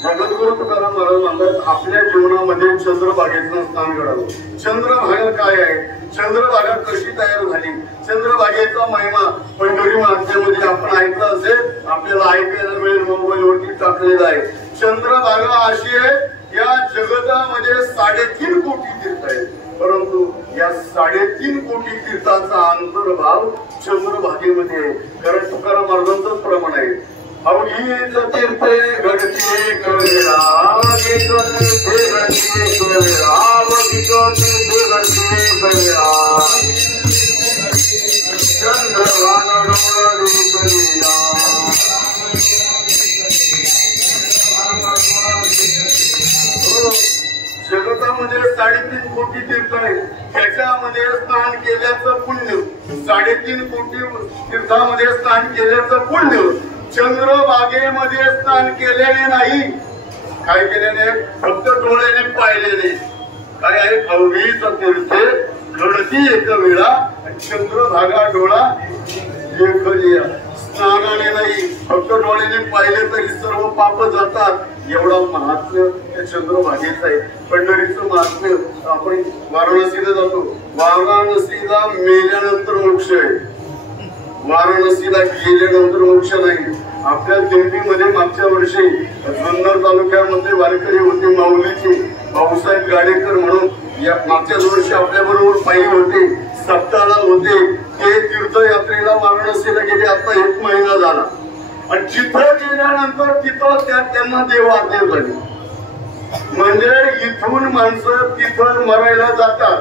जगद्गुरु तुकाराम महाराज म्हणतात आपल्या जीवनामध्ये चंद्रभागेचं स्नान घडावं. चंद्रभागा काय आहे, चंद्रभागा कशी तयार झाली, चंद्रभागेचा महिमा पंढरी माध्यमामध्ये आपण ऐकलं असेल, आपल्याला ऐकायला मिळेल, मोबाईलवरती टाकलेला आहे. चंद्रभागा अशी आहे या जगतामध्ये 3.5 कोटी तीर्थ आहेत. परंतु या 3.5 कोटी तीर्थाचा अंतर्भाव चंद्रभागेमध्ये आहे. कारण तुकाराम महाराजांचंच प्रमाण आहे. अवघीच तीर्थे घडते कवेळा, अवघीच तीर्थे घडते कवेळा, अवघीच तीर्थे घडते कवेळा, चंद्रभागा डोळा कवेळा. जगतामध्ये 3.5 कोटी तीर्थ आहे. त्याच्यामध्ये स्नान केल्याचं पुण्य, 3.5 कोटी तीर्थामध्ये स्नान केल्याचं पुण्य चंद्रभागेमध्ये स्नान केल्याने नाही. काय केल्याने, फक्त डोळ्याने पाहिलेले. काय आहे, अवघीच तीर्थे घडती एक वेळा, चंद्रभागा डोळा देखलिया स्नानाने नाही फक्त डोळ्याने पाहिले तरी सर्व पाप जातात एवढा महात्म्य त्या चंद्रभागेचं आहे. पंढरीचं महात्म्य. आपण वाराणसीला जातो, वाराणसीला मेल्यानंतर मोक्ष आहे, वाराणसीला गेल्यानंतर मोक्ष नाही. आपल्या दिंडीमध्ये मागच्या वर्षी जुन्नर तालुक्यामध्ये वारकरी होते माऊलीचे भाऊसाहेब गाडेकर म्हणून. या मागच्या वर्षी आपल्या बरोबर पायी होते, सप्ताहाला होते. ते तीर्थयात्रेला वाराणसीला गेले. आता 1 महिना झाला आणि जिथं गेल्यानंतर तिथं त्यांना देव आज्ञा झाली. म्हणजे इथून माणसं तिथं मरायला जातात,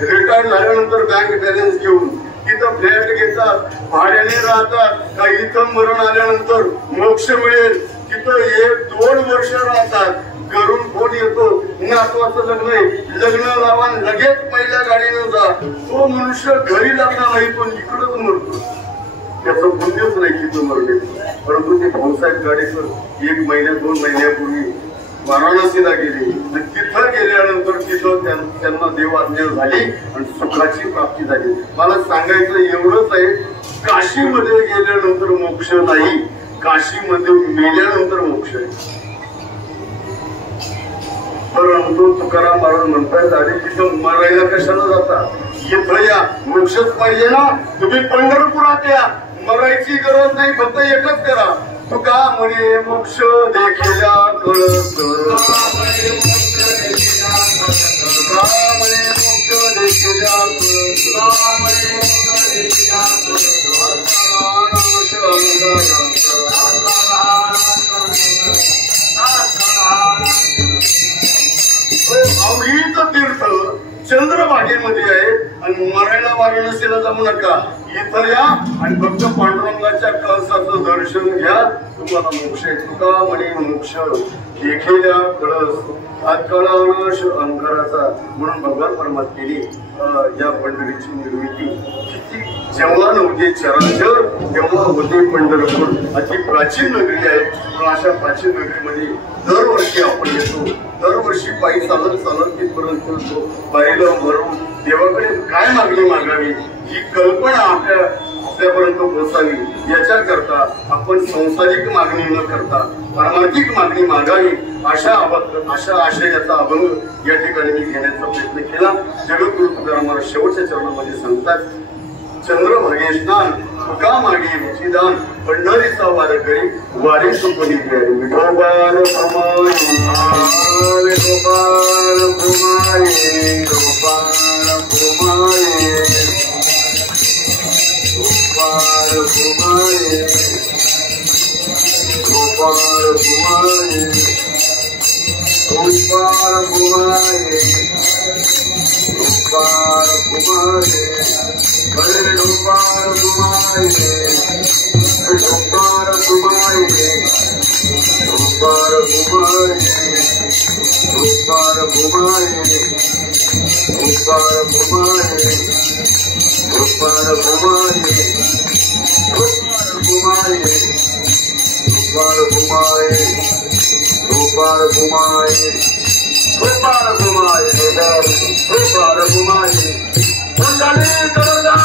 रिटायर झाल्यानंतर बँक बॅलन्स घेऊन तिथं फ्लॅट घेतात, भाड्याने राहतात. काही इथं मरण आल्यानंतर मोक्ष मिळेल तिथं 1-2 वर्ष राहतात. घरून फोन येतो, नातवाचं लग्न आहे, लग्न लावा, लगेच पहिल्या गाडीनं जा. तो मनुष्य घरी लागला नाही, तो इकडंच मरतो. त्याचं पुण्यच नाही तिथं मरणे. परंतु ते भाऊसाहेब गाडेकर 1 महिन्या 2 महिन्यापूर्वी वाराणसीला गेले. तिथं गेल्यानंतर तिथं त्यांना देव आज्ञा झाली आणि सुखाची प्राप्ती झाली. मला सांगायचं एवढंच आहे, काशीमध्ये गेल्यानंतर मोक्ष नाही, काशीमध्ये मेल्यानंतर मोक्ष आहे. परंतु तुकाराम महाराज म्हणतात, अरे तिथं मरायला कशाला जाता, इथं या, मोक्षच पाहिजे ना. तुम्ही पंढरपुरात या, मरायची गरज नाही, फक्त एकच करा. तुका म्हणे मोक्ष देखिल्या कळत, तुका म्हणे मोक्ष देखिल्या अवघीच तीर्थ चंद्रभागेमध्ये आहे आणि मरायला वाराणसीला जाऊ नका. इथं या आणि फक्त पांडुरंगाच्या कळसाचं दर्शन घ्या, तुम्हाला मोक्ष आहे. तुका म्हणे मोक्ष देखिल्या कळस, हा कळाश अंकाराचा. म्हणून भगवान परमात्मेने या पंढरीची निर्मिती किती जेव्हा नव्हते चराचर तेव्हा होते पंढरपूर. अति प्राचीन नगरी आहे. पण अशा प्राचीन नगरीमध्ये दरवर्षी आपण येतो, दरवर्षी पायी चालत चालत तिथपर्यंत येतो. पाहिलं भरून देवाकडे काय मागणी मागावी ही कल्पना आपल्यापर्यंत पोहोचावी याच्याकरता आपण सांसारिक मागणी न करता पारमार्थिक मागणी मागावी. अशा आशयाचा अभंग या ठिकाणी मी घेण्याचा प्रयत्न केला. जगद्गुरु तुकाराम महाराज शेवटच्या चरणामध्ये सांगतात, चंद्रभागे स्नान तुका मागे विचिदान, पंढरीचा वारकरी वारी सुपणी गेली. विठोबार भुमाई, विठोबार भुमाई, विठोबार भुमाई, गोपाल भुमाई, गोपाल भुमाई, गोपाल भुमाई, गोपाल भुमाई, हरे गोपाल भुमाई, गोपाल भुमाई, गोपाल भुमाई, गोपाल भुमाई, गोपाल भुमाई, गोपाल भुमाई, गोपाल भुमाई, गोपाल भुमाई, गोपाल भुमाई, गोपाल भुमाई, गोपाल भुमाई, कुंडली करुणा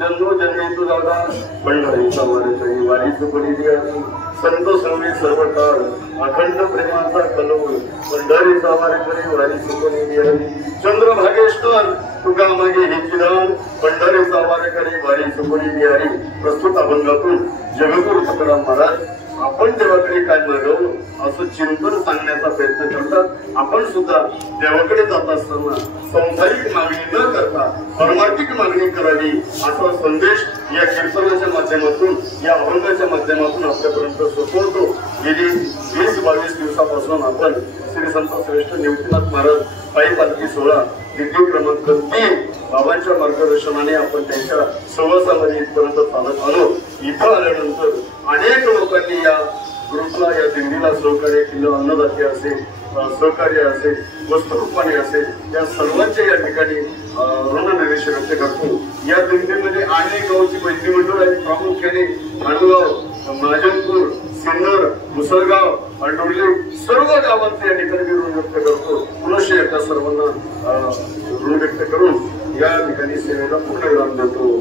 जन्मोजन्मी दादा पंढरीचा वारकरी वारी सुपणी संत संगी सर्व काळ अखंड प्रेमाचा कलवळ पंढरीचा वारकरी वारी सुपणी चंद्रभागेश्वर तुका मागे हिचिदान पंढरीचा वारकरी वारी सुपणी बिहारी. प्रस्तुत अभंगातून जगद्गुरु तुकाराम महाराज आपण देवाकडे काय मागावं असं चिंतन सांगण्याचा प्रयत्न करतात. आपण सुद्धा देवाकडे जात असताना सांसारिक मागणी न करता पारमार्थिक मागणी करावी असा संदेश या कीर्तनाच्या माध्यमातून या अभंगाच्या माध्यमातून आपल्यापर्यंत सोपवतो. गेली 20-22 दिवसापासून आपण श्री संत श्रेष्ठ निवृत्तीनाथ महाराज पायी पालखी सोहळा दिंडी क्रमांक 3 बाबांच्या मार्गदर्शनाने आपण त्यांच्या सहवासामध्ये इथपर्यंत चालत आलो. इथं आल्यानंतर अनेक लोकांनी या ग्रुपला या दिंडीला सहकार्य केलं, अन्नदाते असेल, सहकार्य असेल, वस्त्ररूपाने असेल, या सर्वांच्या या ठिकाणी ऋणनिवेश व्यक्त करतो. या दिंडीमध्ये अनेक गावची मैत्री मंडळ आहेत. प्रामुख्याने खांडगाव, महाजनपूर, सिन्नर, मुसळगाव, अंडोली सर्व गावांचे या ठिकाणी ऋण व्यक्त करतो. पुनश्च एकदा सर्वांना ऋण व्यक्त करून या ठिकाणी सेवेला पूर्ण विराम देतो.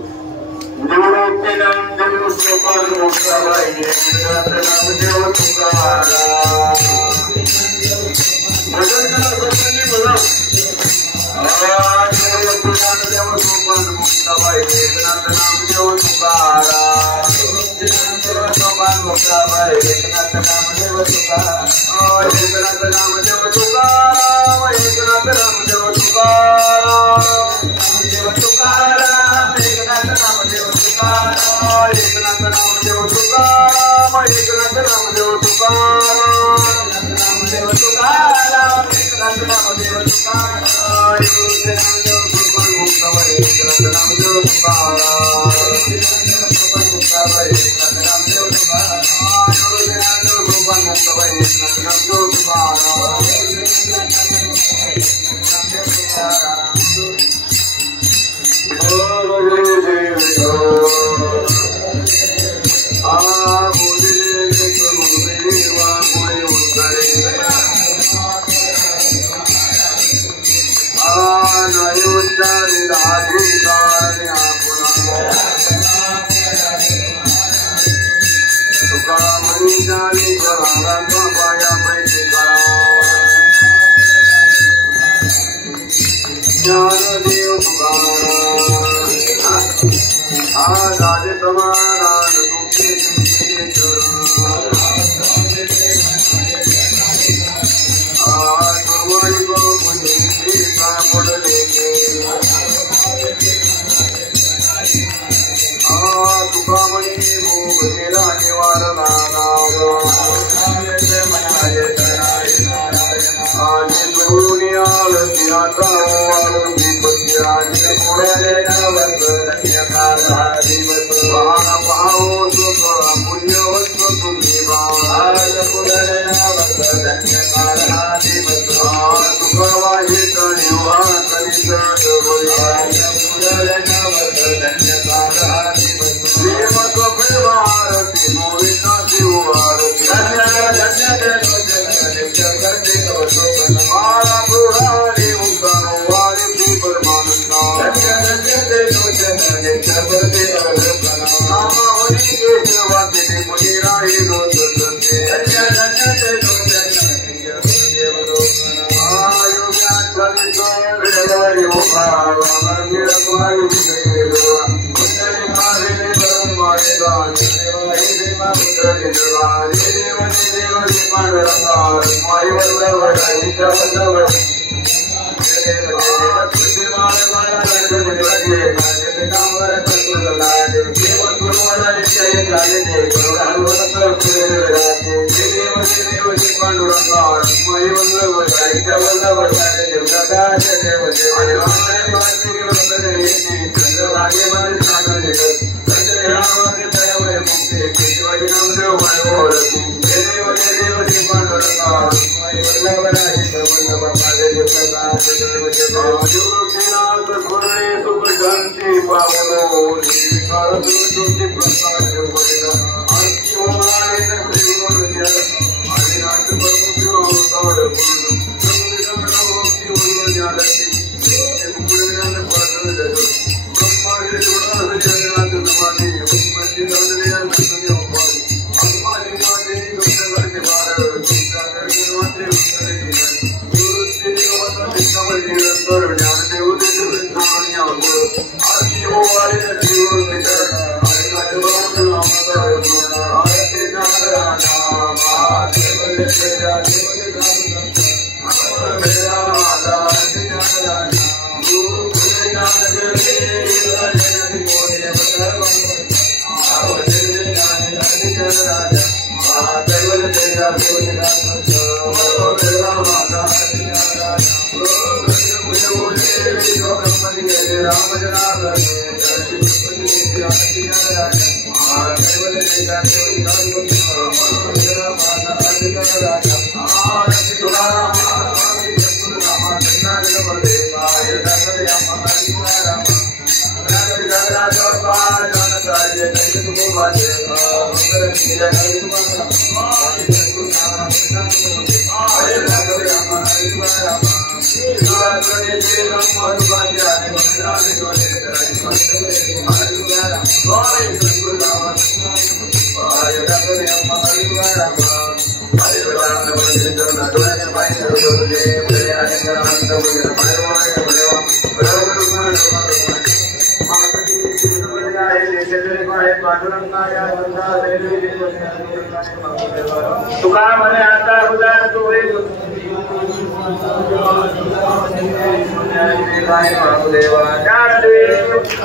तुका म्हणे आता उदार तू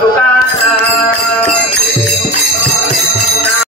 तुका